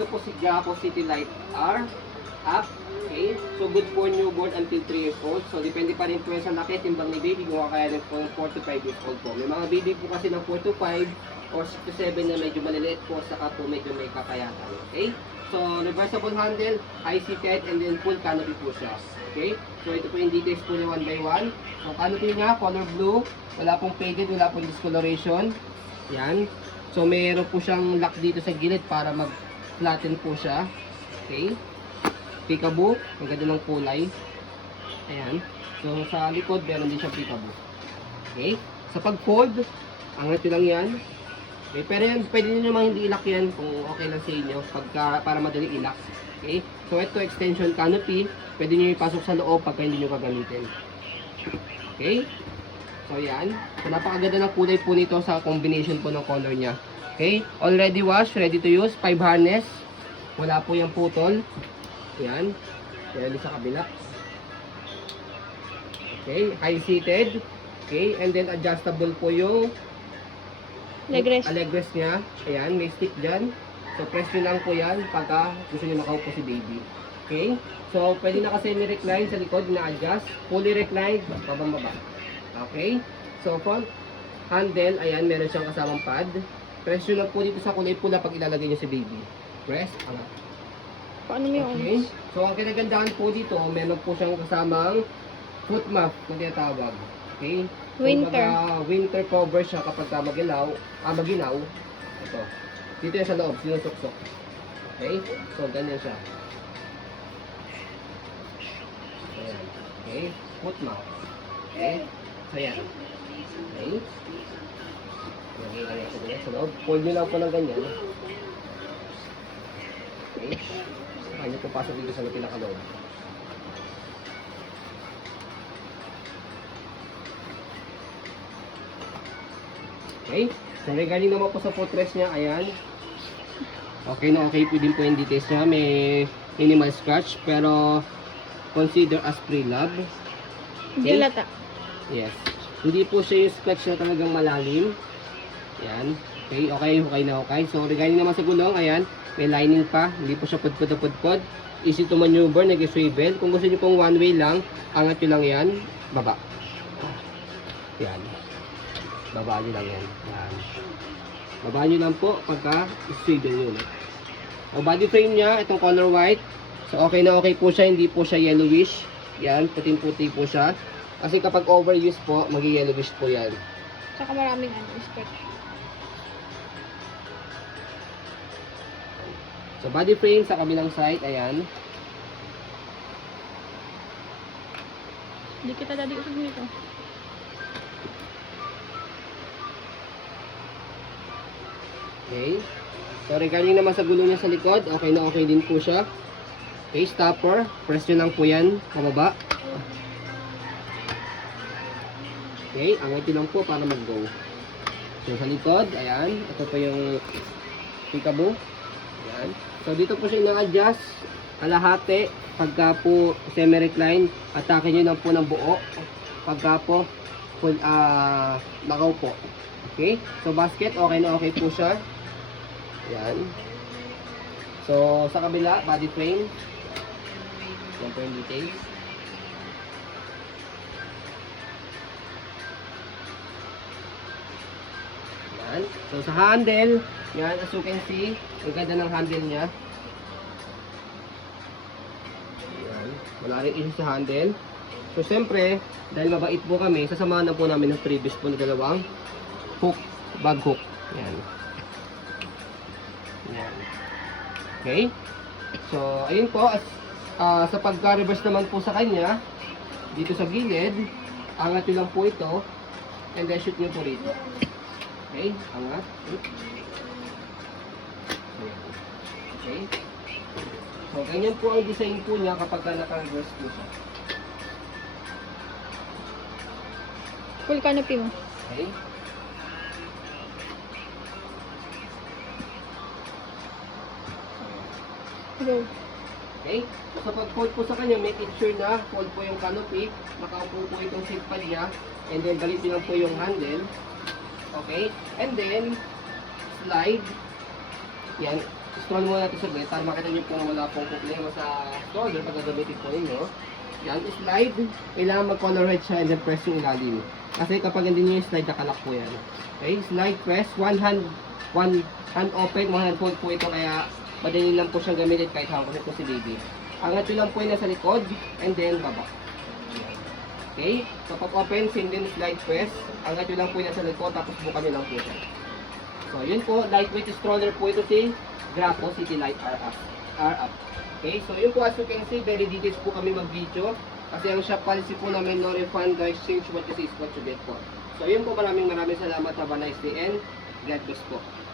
ito po si Jaco City Light R app. Okay? So, good for newborn until 3 years old. So, depende pa rin po sa laki, timbang ni baby, kung kakayanin po ng 4 to 5 years old po. May mga baby po kasi ng 4 to 5 or 6 to 7 na medyo maliliit po, saka po medyo may kakayatan. Okay? So, reversible handle, high-seated, and then full canopy po siya. Okay? So, ito po yung details po niya 1 by 1. So, canopy niya, color blue. Wala pong faded, wala pong discoloration. Yan. So, mayroon po siyang lock dito sa gilid para mag-flatten po siya. Okay? Peekaboo. Ang ganda ng kulay. Ayan. So, sa likod, meron din siyang peekaboo. Okay? Sa pag-fold, angat lang yan. Okay, pero yan, pwede nyo naman hindi ilak yan kung okay lang sa inyo para madali ilak. Okay? So, ito extension canopy. Pwede nyo ipasok sa loob pagka hindi nyo gagamitin. Okay? So, yan. So, napakaganda ng kulay po nito sa combination po ng color niya. Okay? Already washed, ready to use. 5 harness. Wala po yung putol. Yan. Kaya sa kabila. Okay? High-seated. Okay? And then, adjustable po yung leg rest niya. Ayan, may stick dyan. So, press nyo lang po yan pagka gusto nyo nakaupo si baby. Okay? So, pwede na kasi semi-recline sa likod, na-adjust. Fully reclined, pabang-baba. Okay? So, front handle, ayan, meron siyang kasamang pad. Press nyo lang po dito sa kulay pula pag ilalagay nyo si baby. Press, angat. Paano mo yung Okay? So, ang kinagandaan po dito, meron po siyang kasamang foot muff, kung tinatawag. Okay? Winter. Winter cover siya kapag maginaw. Ito. Dito yan sa loob, sinusuksok. Okay? So, ganyan siya. Ayan. Okay? Foot mount. Okay? So, yan. Okay? Lagay lang yan sa ganyan sa loob. Fold nyo lang po ng ganyan. Okay? Saka nyo po pasok dito sa pinakaloob. Okay? So, regarding naman po sa footrest niya, ayan. Okay na okay po din po yung details niya. May minimal scratch, pero consider as pre-lab. Hindi lata. Yes. Hindi po siya yung scratch na talagang malalim. Ayan. Okay, okay na okay. So, regarding naman sa gulong, ayan. May lining pa. Hindi po siya pudpud. Easy to maneuver, nag-swivel. Kung gusto niyo pong one way lang, angat nyo lang yan. Baba. Ayan. Baba nyo lang yan. Yan. Baba nyo lang po pagka swivel nyo ulit. O body frame niya, itong color white. So okay na okay po siya, hindi po siya yellowish. Yan, puting-puti po siya. Kasi kapag overuse po, mag-yellowish po yan. Saka maraming scratch. So body frame sa kabilang side, ayan. Hindi kita dadi usog nito. Okay. So, regarding naman sa gulong niya sa likod, okay na okay din po siya. Okay, stopper. Press nyo lang po yan, pababa. Okay, angat nyo lang po para mag-go. So, sa likod, ayan. Ito po yung peekaboo. Ayan. So, dito po siya na-adjust. Kalahati. Pagka po semi-recline, atake nyo lang po ng buo. Pagka po, nakaw po. Okay, so basket, okay na okay po siya. Yan. So, sa kabila, body frame. Yan po yung details. Yan. So, sa handle, yan, as you can see, ang ganda ng handle niya. Yan. Wala rin issue sa handle. So, siyempre, dahil mabait po kami, sasamahan na po namin ng previous po na dalawang hook, bag hook. Yan. Yan. Okay? So, ayun po. Sa pagka-reverse naman po sa kanya, dito sa gilid, angat nyo lang po ito, and then shoot nyo po rito. Okay? Angat. Okay? So, ganyan po ang design po niya kapag naka-reverse po siya. Full canopy mo. Okay? Go. Okay? So, pag-fold po sa kanya, make it sure na fold po yung canopy, nakaupo po itong seat pad niya, and then balik nyo lang po yung handle. Okay? And then, slide. Yan. Scroll muna natin saglit para makita nyo po na wala pong problema sa stroller pag gagamitin po ninyo. Yan, slide. Kailangan mag-color red siya and then press yung ilalim. Kasi kapag hindi nyo yung slide, nakalak po yan. Okay, slide, press. One hand open, one hand hold po ito. Kaya madali lang po siyang gamitin kahit hawak po si baby. Angat nyo lang po yung nasa likod and then baba. Okay, kapag open, same din slide, press. Angat nyo lang po yung nasa likod tapos bukan nyo lang po siya. So, yun po, lightweight stroller po ito si Graco City Light R up. Okay, so yun po as you can see, very details po kami mag-video. Kasi ang shop policy po namin, no refund, no exchange, what you see is what you get po. So yun po, maraming salamat. Have a nice day and God bless po.